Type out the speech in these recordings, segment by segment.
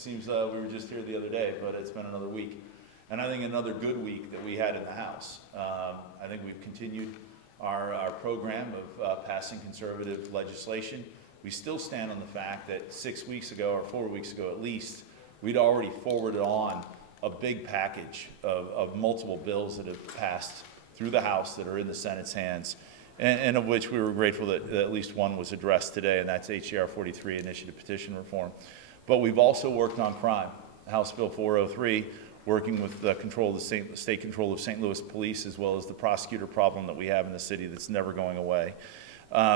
seems we were just here the other day, but it's been another week. And I think another good week that we had in the House. I think we've continued our program of passing conservative legislation. We still stand on the fact that 6 weeks ago, or 4 weeks ago at least, we'd already forwarded on a big package of multiple bills that have passed through the House that are in the Senate's hands, and of which we were grateful that at least one was addressed today, and that's HJR 43, Initiative Petition Reform. But we've also worked on crime. House Bill 403, working with the control of the state control of St. Louis Police, as well as the prosecutor problem that we have in the city that's never going away.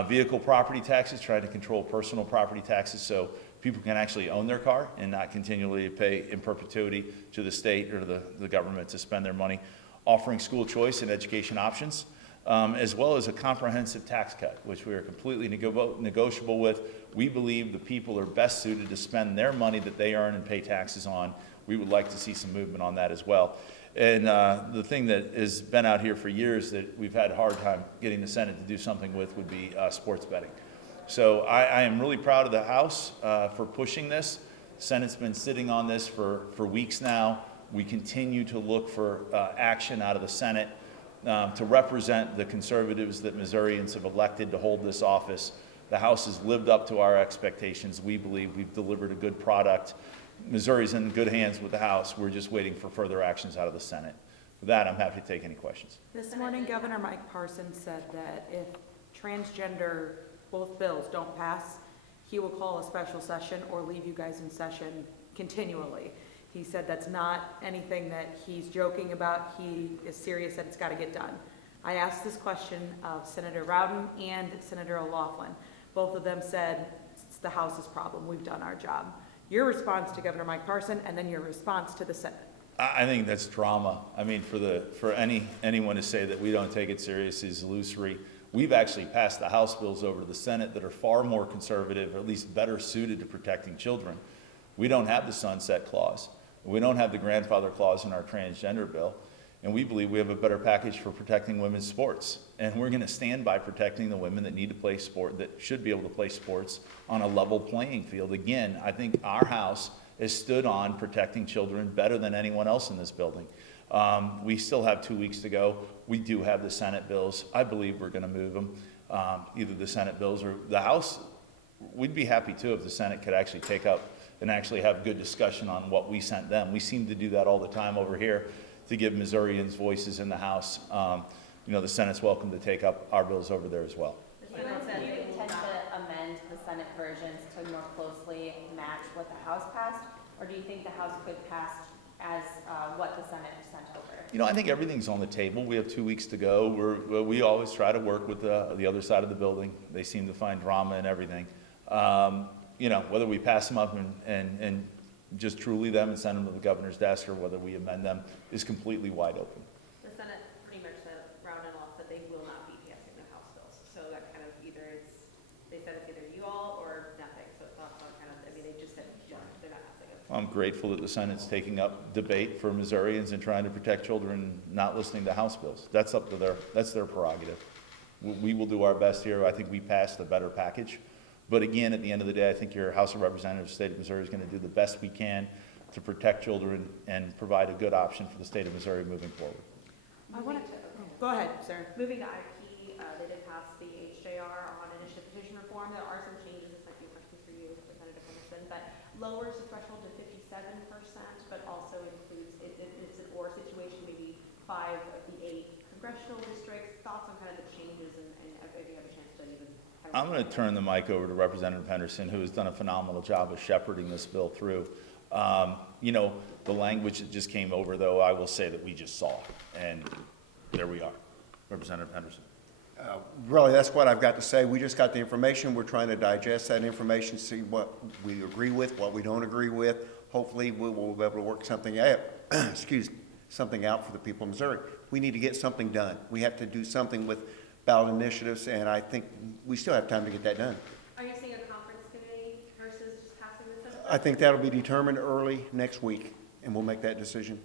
Vehicle property taxes, trying to control personal property taxes so people can actually own their car and not continually pay in perpetuity to the state or to the government to spend their money. Offering school choice and education options, as well as a comprehensive tax cut, which we are completely negotiable with. We believe the people are best suited to spend their money that they earn and pay taxes on. We would like to see some movement on that as well. And the thing that has been out here for years that we've had a hard time getting the Senate to do something with would be sports betting. So I am really proud of the House for pushing this. The Senate's been sitting on this for weeks now. We continue to look for action out of the Senate to represent the conservatives that Missourians have elected to hold this office. The House has lived up to our expectations. We believe we've delivered a good product. Missouri's in good hands with the House. We're just waiting for further actions out of the Senate. With that, I'm happy to take any questions. This morning, Governor Mike Parson said that if transgender, both bills don't pass, he will call a special session or leave you guys in session continually. He said that's not anything that he's joking about. He is serious that it's got to get done. I asked this question of Senator Rowden and Senator O'Laughlin. Both of them said it's the House's problem. We've done our job. Your response to Governor Mike Parson, and then your response to the Senate. I think that's drama. I mean, for anyone to say that we don't take it seriously is illusory. We've actually passed the House bills over to the Senate that are far more conservative, or at least better suited to protecting children. We don't have the sunset clause. We don't have the grandfather clause in our transgender bill. And we believe we have a better package for protecting women's sports. And we're going to stand by protecting the women that need to play sport, that should be able to play sports on a level playing field. Again, I think our House has stood on protecting children better than anyone else in this building. We still have 2 weeks to go. We do have the Senate bills. I believe we're going to move them, either the Senate bills or the House. We'd be happy too if the Senate could actually take up and actually have good discussion on what we sent them. We seem to do that all the time over here to give Missourians voices in the House. You know, the Senate's welcome to take up our bills over there as well. Do you intend to amend the Senate versions to more closely match what the House passed, or do you think the House could pass as what the Senate sent over? You know, I think everything's on the table. We have 2 weeks to go. We always try to work with the other side of the building. They seem to find drama in everything. You know, whether we pass them up and just truly them and send them to the governor's desk, or whether we amend them, is completely wide open. The Senate pretty much said, Rowden and all, that they will not be passing the House bills. So that kind of they said it's either you all or nothing. So it's not kind of, I mean, they just said they're not passing it. I'm grateful that the Senate's taking up debate for Missourians and trying to protect children, not listening to House bills. That's up to that's their prerogative. We will do our best here. I think we passed a better package. But again, at the end of the day, I think your House of Representatives, the state of Missouri, is going to do the best we can to protect children and provide a good option for the state of Missouri moving forward. Go ahead, Sarah. Moving to IP, they did pass the HJR on initiative petition reform. There are some changes. This might be a question for you, Representative Henderson, but lowers the threshold to 57%, but also includes it's an or situation, maybe 5 of the 8 congressional districts. Thoughts on kind of the changes and if you have a chance to even. I'm going to turn the mic over to Representative Henderson, who has done a phenomenal job of shepherding this bill through. You know, the language that just came over, though, I will say that we just saw, and there we are. Representative Henderson. Really, that's what I've got to say. We just got the information. We're trying to digest that information, see what we agree with, what we don't agree with. Hopefully, we will be able to work something out, something out for the people of Missouri. We need to get something done. We have to do something with ballot initiatives, and I think we still have time to get that done. Are you seeing a conference committee versus just passing this? I think that'll be determined early next week, and we'll make that decision.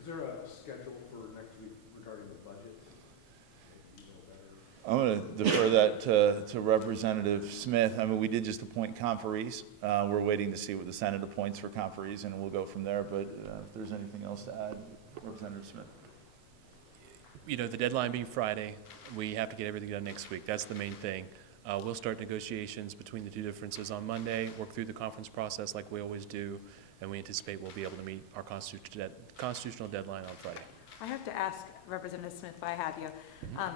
Is there a schedule for next week regarding the budget? I'm going to defer that to Representative Smith. I mean, we did just appoint conferees. We're waiting to see what the Senate appoints for conferees, and we'll go from there. But if there's anything else to add, Representative Smith. You know, the deadline being Friday, we have to get everything done next week. That's the main thing. We'll start negotiations between the two differences on Monday, work through the conference process like we always do, and we anticipate we'll be able to meet our constitutional deadline on Friday. I have to ask Representative Smith, if I have you,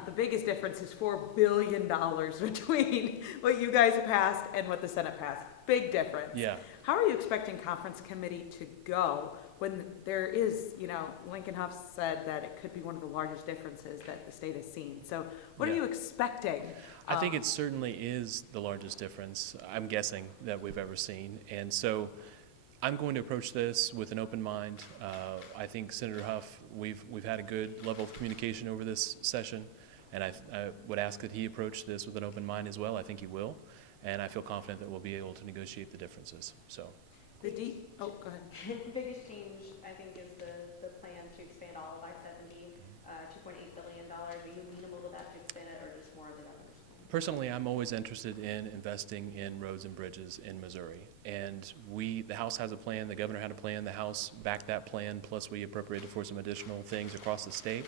the biggest difference is $4 billion between what you guys passed and what the Senate passed. Big difference. Yeah. How are you expecting conference committee to go when there is, Lincoln Huff said that it could be one of the largest differences that the state has seen. So what are Yeah. you expecting? I think it certainly is the largest difference, I'm guessing, that we've ever seen. And so I'm going to approach this with an open mind. I think Senator Huff, we've had a good level of communication over this session, and I would ask that he approach this with an open mind as well. I think he will, and I feel confident that we'll be able to negotiate the differences. So, Go ahead. The biggest change, I think, is the plan to expand all of I-70, $2.8 billion. Are you amenable to that, to expand it, or just more of the governor's plan? personally, I'm always interested in investing in roads and bridges in Missouri. And the House has a plan, the governor had a plan, the House backed that plan, plus we appropriated for some additional things across the state.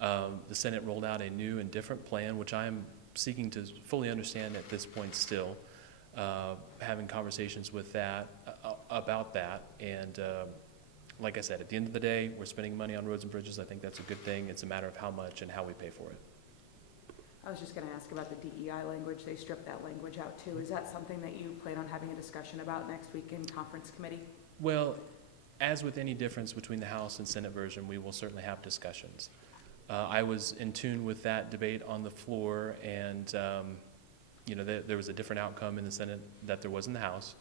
The Senate rolled out a new and different plan, which I'm seeking to fully understand at this point still, having conversations with about that. And like I said, at the end of the day, we're spending money on roads and bridges. I think that's a good thing. It's a matter of how much and how we pay for it. I was just going to ask about the DEI language. They stripped that language out too. Is that something that you plan on having a discussion about next week in conference committee? Well, as with any difference between the House and Senate version, we will certainly have discussions. I was in tune with that debate on the floor, and there was a different outcome in the Senate that there was in the House.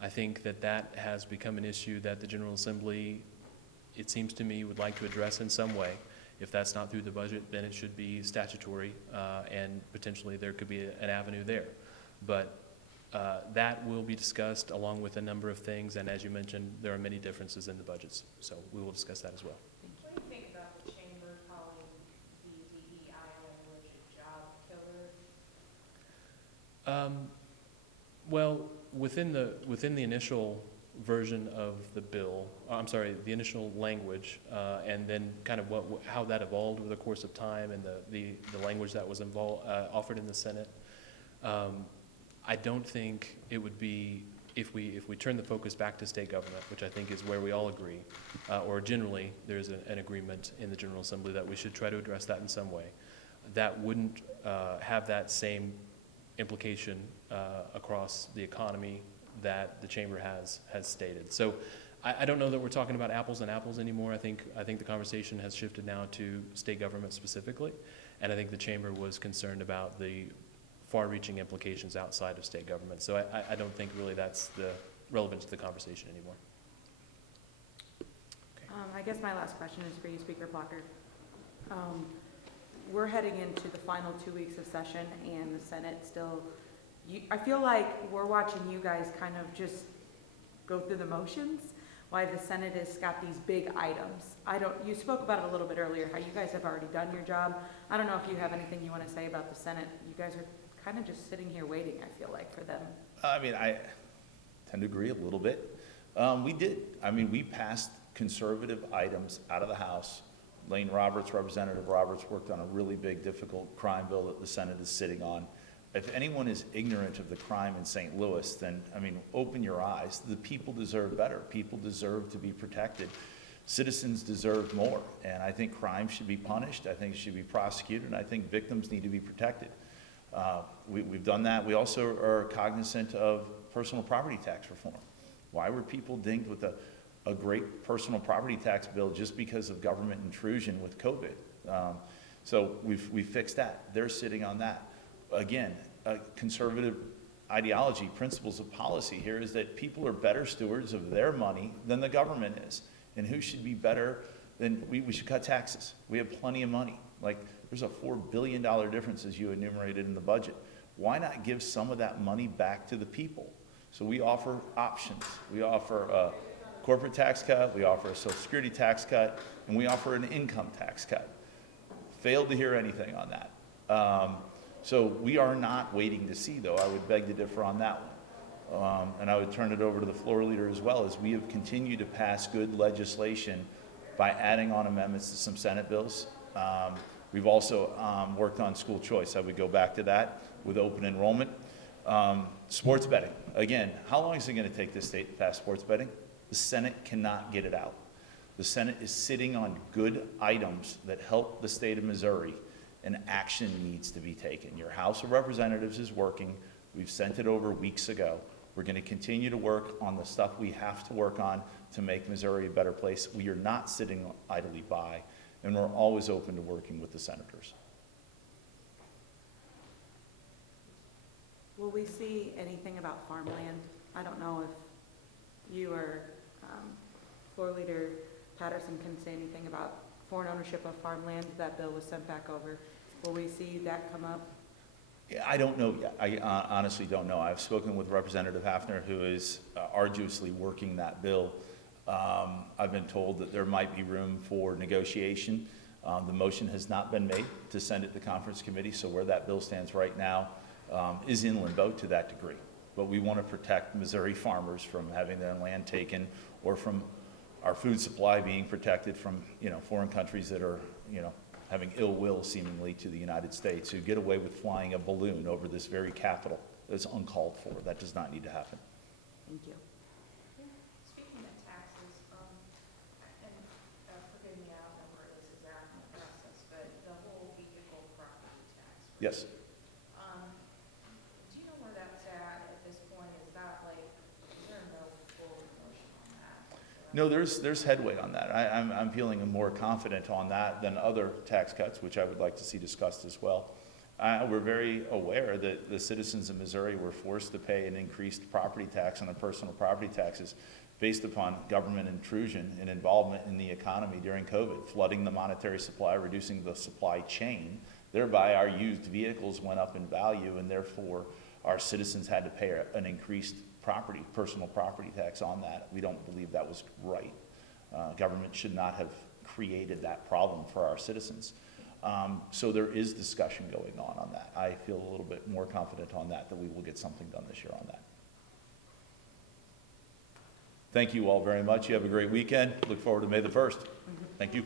I think that has become an issue that the General Assembly, it seems to me, would like to address in some way. If that's not through the budget, then it should be statutory, and potentially there could be an avenue there. But that will be discussed along with a number of things, and as you mentioned, there are many differences in the budgets, so we will discuss that as well. What do you think about the chamber calling the DEI language a job killer? Well, within the initial version of the bill, the initial language, and then kind of how that evolved over the course of time, and the language that was offered in the Senate. I don't think it would be, if we turn the focus back to state government, which I think is where we all agree, or generally there's an agreement in the General Assembly that we should try to address that in some way. That wouldn't have that same implication across the economy that the chamber has stated. So I don't know that we're talking about apples and apples anymore. I think the conversation has shifted now to state government specifically, and I think the chamber was concerned about the far-reaching implications outside of state government. So I don't think really that's the relevance to the conversation anymore. Okay. I guess my last question is for you, Speaker Plocher. We're heading into the final 2 weeks of session, and the Senate still, I feel like we're watching you guys kind of just go through the motions, while the Senate has got these big items. You spoke about it a little bit earlier, how you guys have already done your job. I don't know if you have anything you want to say about the Senate. You guys are kind of just sitting here waiting, I feel like, for them. I mean, I tend to agree a little bit. We did. I mean, we passed conservative items out of the House. Representative Roberts, worked on a really big, difficult crime bill that the Senate is sitting on. If anyone is ignorant of the crime in St. Louis, then, I mean, open your eyes. The people deserve better. People deserve to be protected. Citizens deserve more. And I think crime should be punished. I think it should be prosecuted. And I think victims need to be protected. We've done that. We also are cognizant of personal property tax reform. Why were people dinged with a great personal property tax bill just because of government intrusion with COVID? So we've fixed that. They're sitting on that. Again, a conservative ideology, principles of policy here is that people are better stewards of their money than the government is. And who should be better than, we should cut taxes. We have plenty of money. Like, there's a $4 billion difference as you enumerated in the budget. Why not give some of that money back to the people? So we offer options. We offer a corporate tax cut, we offer a Social Security tax cut, and we offer an income tax cut. Failed to hear anything on that. So we are not waiting to see, though. I would beg to differ on that one. And I would turn it over to the floor leader as well, as we have continued to pass good legislation by adding on amendments to some Senate bills. We've also worked on school choice. I would go back to that with open enrollment. Sports betting. Again, how long is it going to take this state to pass sports betting? The Senate cannot get it out. The Senate is sitting on good items that help the state of Missouri, and action needs to be taken. Your House of Representatives is working. We've sent it over weeks ago. We're going to continue to work on the stuff we have to work on to make Missouri a better place. We are not sitting idly by, and we're always open to working with the senators. Will we see anything about farmland? I don't know if you or Floor Leader Patterson can say anything about foreign ownership of farmland. That bill was sent back over. Will we see that come up? Yeah, I don't know yet. I honestly don't know. I've spoken with Representative Hafner, who is arduously working that bill. I've been told that there might be room for negotiation. The motion has not been made to send it to conference committee, so where that bill stands right now is in limbo to that degree. But we want to protect Missouri farmers from having their land taken, or from our food supply being protected from, foreign countries that are, having ill will seemingly to the United States, who get away with flying a balloon over this very capital. That's uncalled for. That does not need to happen. Thank you. Speaking of taxes, and forgive me, I don't know where this is at in the process, but the whole vehicle property tax. Yes. Do you know where that's at this point? Is that is there no full motion on that? No, there's headway on that. I'm feeling more confident on that than other tax cuts, which I would like to see discussed as well. We're very aware that the citizens of Missouri were forced to pay an increased property tax on their personal property taxes based upon government intrusion and involvement in the economy during COVID, flooding the monetary supply, reducing the supply chain. Thereby, our used vehicles went up in value, and therefore our citizens had to pay an increased personal property tax on that. We don't believe that was right. Government should not have created that problem for our citizens. So there is discussion going on that. I feel a little bit more confident on that we will get something done this year on that. Thank you all very much. You have a great weekend. Look forward to May the 1st. Thank you.